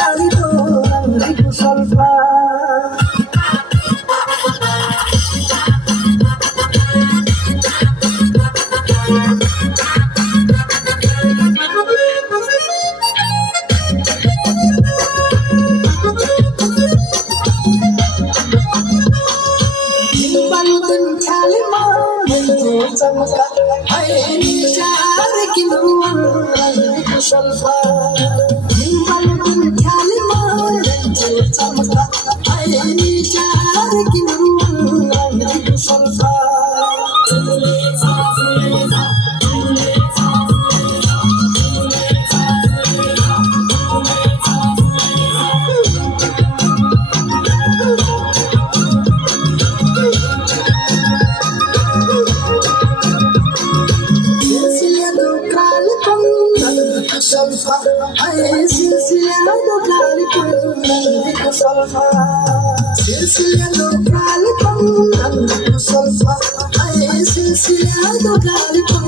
ಗಾಳಿದು ನಂದಿಗೂ ಸ್ವಲ್ಪ चमका चार किलो ಸ್ವಲ್ಪ ख्याल चमका चार किलो ಸ್ವಲ್ಪ silsilado kalipun nandiku solfa silsilado kalipun nandiku solfa silsilado kalipun